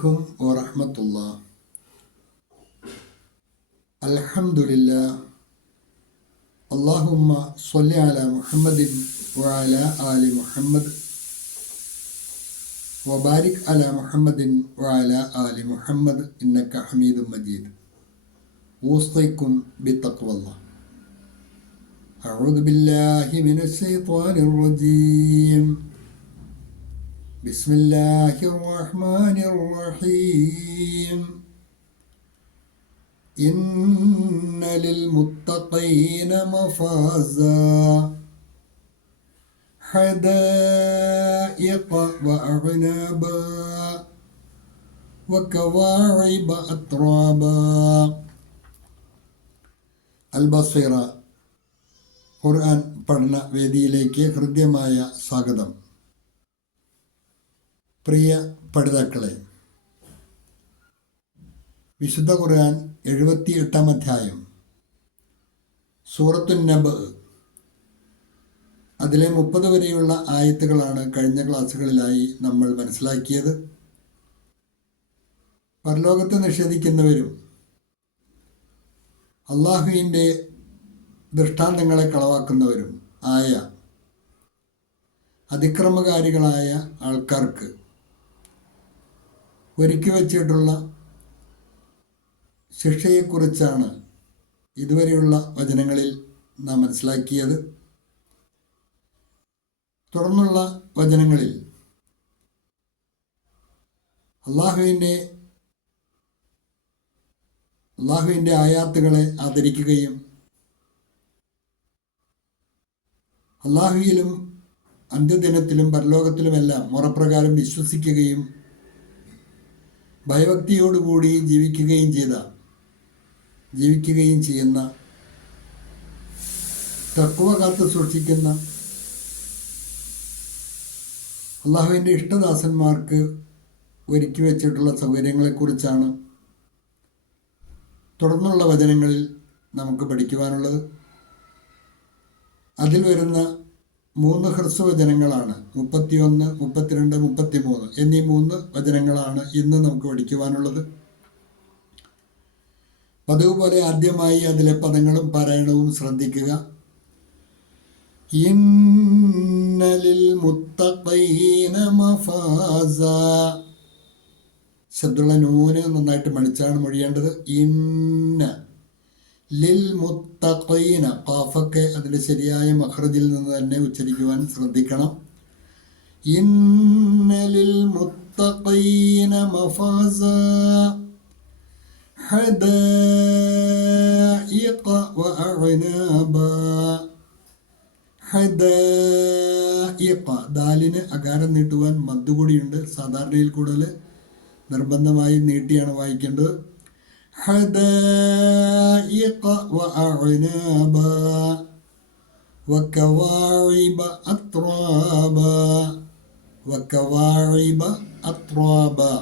വറഹ്മത്തുള്ളാഹ്. അൽഹംദുലില്ലാഹ്. അല്ലാഹുമ്മ സ്വല്ലി അലാ മുഹമ്മദിൻ വഅലാ ആലി മുഹമ്മദ് വബാരിക് അലാ മുഹമ്മദിൻ വഅലാ ആലി മുഹമ്മദ് ഇന്നക ഹമീദും മജീദ്. ഊസ്തൈക്കും ബിത്തഖ്വല്ലാഹ്. അഊദു ബില്ലാഹി മിനശ് ശൈത്വാനിർ റജീം. ബിസ്മില്ലാഹിർ റഹ്മാനിർ റഹീം. ഇന്ന ലിൽ മുത്തഖീന മഫാസാ ഹദായിഖ വഅഅ്നാബാ വകവാഇബ അത്റാബാ. അൽ-ബസീറ ഖുർആൻ പഠന വേദിയിലേക്ക് ഹൃദ്യമായ സ്വാഗതം. പ്രിയ പഠിതാക്കളെ, വിശുദ്ധ ഖുർആൻ 78-ാം അധ്യായം സൂറത്തുൻ നബ്, അതിലെ 30 വരെയുള്ള ആയത്തുകളാണ് കഴിഞ്ഞ ക്ലാസ്സുകളിലായി നമ്മൾ മനസ്സിലാക്കിയത്. പരലോകത്തെ നിഷേധിക്കുന്നവരും അള്ളാഹുവിൻ്റെ ദൃഷ്ടാന്തങ്ങളെ കളവാക്കുന്നവരും ആയ അതിക്രമകാരികളായ ആൾക്കാർക്ക് ഒരുക്കി വച്ചിട്ടുള്ള ശിക്ഷയെക്കുറിച്ചാണ് ഇതുവരെയുള്ള വചനങ്ങളിൽ നാം മനസ്സിലാക്കിയത്. തുടർന്നുള്ള വചനങ്ങളിൽ അള്ളാഹുവിൻ്റെ ആയാത്തുകളെ ആദരിക്കുകയും അള്ളാഹുവിലും അന്ത്യദിനത്തിലും പരലോകത്തിലുമെല്ലാം മുറപ്രകാരം വിശ്വസിക്കുകയും ഭയഭക്തിയോടുകൂടി ജീവിക്കുകയും ചെയ്യുന്ന, തഖ്വ കാത്ത് സൂക്ഷിക്കുന്ന അള്ളാഹുവിൻ്റെ ഇഷ്ടദാസന്മാർക്ക് ഒരുക്കി വെച്ചിട്ടുള്ള സൗകര്യങ്ങളെക്കുറിച്ചാണ് തുടർന്നുള്ള വചനങ്ങളിൽ നമുക്ക് പഠിക്കുവാനുള്ളത്. അതിൽ വരുന്ന 3 ഹ്രസ്വവചനങ്ങളാണ് 31, 32, 33 എന്നീ 3 വചനങ്ങളാണ് ഇന്ന് നമുക്ക് പഠിക്കുവാനുള്ളത്. പതിവുപോലെ ആദ്യമായി അതിലെ പദങ്ങളും പാരായണവും ശ്രദ്ധിക്കുക. ഇന്ന ലിൽ മുത്തഖീന മഫാസാ. ശബ്ദമുള്ള നൂന് നന്നായിട്ട് മണിച്ചാണ് മൊഴിയേണ്ടത്. ഇന്ന ലിൽ മുത്തഖീന, ഖാഫൊക്കെ അതിൻ്റെ ശരിയായ മഖ്റജിൽ നിന്ന് തന്നെ ഉച്ചരിക്കുവാൻ ശ്രദ്ധിക്കണം. ഇന്ന ലിൽ മുത്തഖീന മഫാസാ ഹദായിഖ വഅഅ്നാബാ. ഹദായിഖ, ദാലിന് അകാരം നീട്ടുവാൻ മദ്ദുകൂടിയുണ്ട്. സാധാരണയിൽ കൂടുതൽ നിർബന്ധമായി നീട്ടിയാണ് വായിക്കേണ്ടത്. ഹദായിഖ വഅഅ്നാബാ വകവാഇബ അത്റാബാ. വകവാഇബ അത്റാബാ.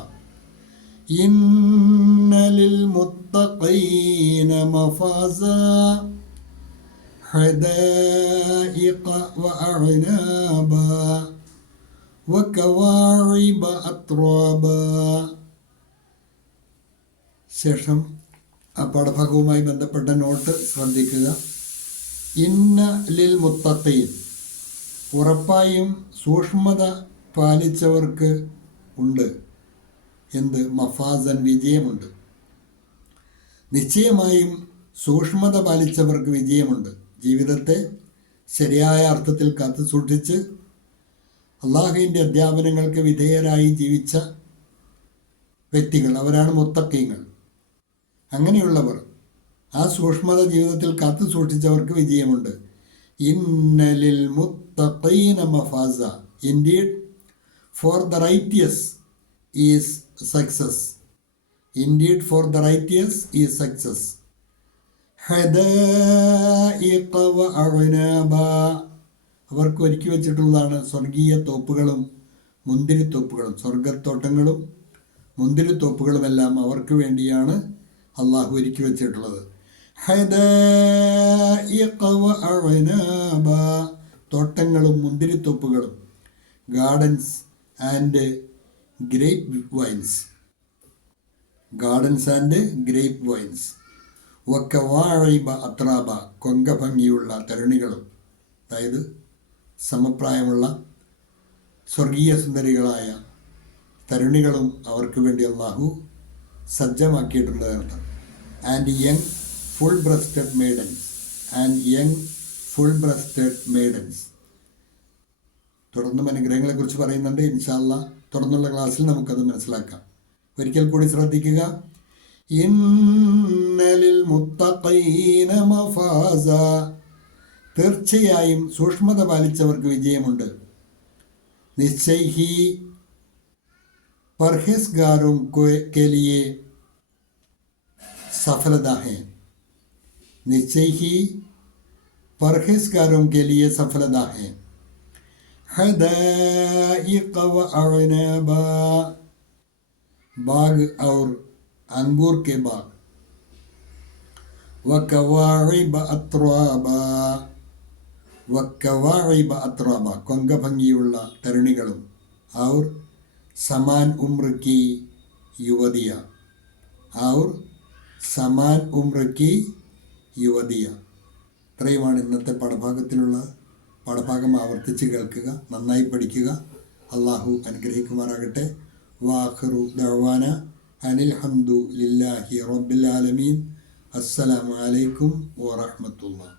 ഇന്ന ലിൽ മുത്തഖീന മഫാസാ ഹദായിഖ വഅഅ്നാബാ വകവാഇബ അത്റാബാ. ശേഷം ആ പാഠഭാഗവുമായി ബന്ധപ്പെട്ട നോട്ട് ശ്രദ്ധിക്കുക. ഇന്ന ലിൽ മുത്തഖീൻ, ഉറപ്പായും സൂക്ഷ്മത പാലിച്ചവർക്ക് ഉണ്ട് എന്ത്? മഫാസൻ, വിജയമുണ്ട്. നിശ്ചയമായും സൂക്ഷ്മത പാലിച്ചവർക്ക് വിജയമുണ്ട്. ജീവിതത്തെ ശരിയായ അർത്ഥത്തിൽ കാത്തു സൂക്ഷിച്ച് അള്ളാഹുവിൻ്റെ അധ്യാപനങ്ങൾക്ക് വിധേയരായി ജീവിച്ച വ്യക്തികൾ, അവരാണ് മുത്തഖീങ്ങൾ. അങ്ങനെയുള്ളവർ, ആ സൂക്ഷ്മത ജീവിതത്തിൽ കാത്തു സൂക്ഷിച്ചവർക്ക് വിജയമുണ്ട്. ഇന്ന ലിൽ മുത്തഖീന മഫാസ. Indeed for the righteous is success. Indeed for the righteous is success. ഹദായിഖ വഅഅ്നാബാ. അവർക്ക് ഒരുക്കി വച്ചിട്ടുള്ളതാണ് സ്വർഗീയ തോപ്പുകളും മുന്തിരിത്തോപ്പുകളും. സ്വർഗത്തോട്ടങ്ങളും മുന്തിരിത്തോപ്പുകളുമെല്ലാം അവർക്ക് വേണ്ടിയാണ് അള്ളാഹു ഒരുക്കി വച്ചിട്ടുള്ളത്. ഹദായിഖ വഅഅ്നാബാ, തോട്ടങ്ങളും മുന്തിരിത്തോപ്പുകളും, gardens and grape vines. Gardens and grape vines. വക്കവാഴിബ അത്രാബ, കൊങ്ക ഭംഗിയുള്ള തരുണികളും, അതായത് സമപ്രായമുള്ള സ്വർഗീയ സുന്ദരികളായ തരുണികളും അവർക്ക് വേണ്ടി അള്ളാഹു സജ്ജമാക്കിയിട്ടുള്ളതർത്ഥം. And young full breasted maidens, and young full breasted maidens. തുടർന്നും അനുഗ്രഹങ്ങളെക്കുറിച്ച് പറയുന്നുണ്ട്. ഇൻഷാ അല്ലാഹ് തുടർന്നുള്ള ക്ലാസ്സിൽ നമുക്കത് മനസ്സിലാക്കാം. ഒരിക്കൽ കൂടി ശ്രദ്ധിക്കുക. ഇന്നലിൽ മുത്തഖീന മഫാസ, തീർച്ചയായും സൂക്ഷ്മത പാലിച്ചവർക്ക് വിജയമുണ്ട്. നിശ്ചയ് ഹി പർഹേസ്ഗാരോं के लिए सफलता है. निश्चय ही परहेजगारों के लिए सफलता है. हदाइक व अअनाबा, बाग और अंगूर के बाग. व कवाइब अत्राबा, व कवाइब अत्राबा, കൊങ്ക ഭംഗിയുള്ള തരുണികളും. और സമാൻ ഉമ്ര की യുവതിയ, और സമാൻ ഉമ്ര की യുവതിയ. ഇത്രയുമാണ് ഇന്നത്തെ പാഠഭാഗം ആവർത്തിച്ച് കേൾക്കുക, നന്നായി പഠിക്കുക. അള്ളാഹു അനുഗ്രഹിക്കുമാറാകട്ടെ. വാഖിറു ദഅ്വാന അനിൽ ഹംദു ലില്ലാഹി റബ്ബിൽ ആലമീൻ. അസ്സലാമു അലൈക്കും വറഹ്മത്തുള്ളാഹി.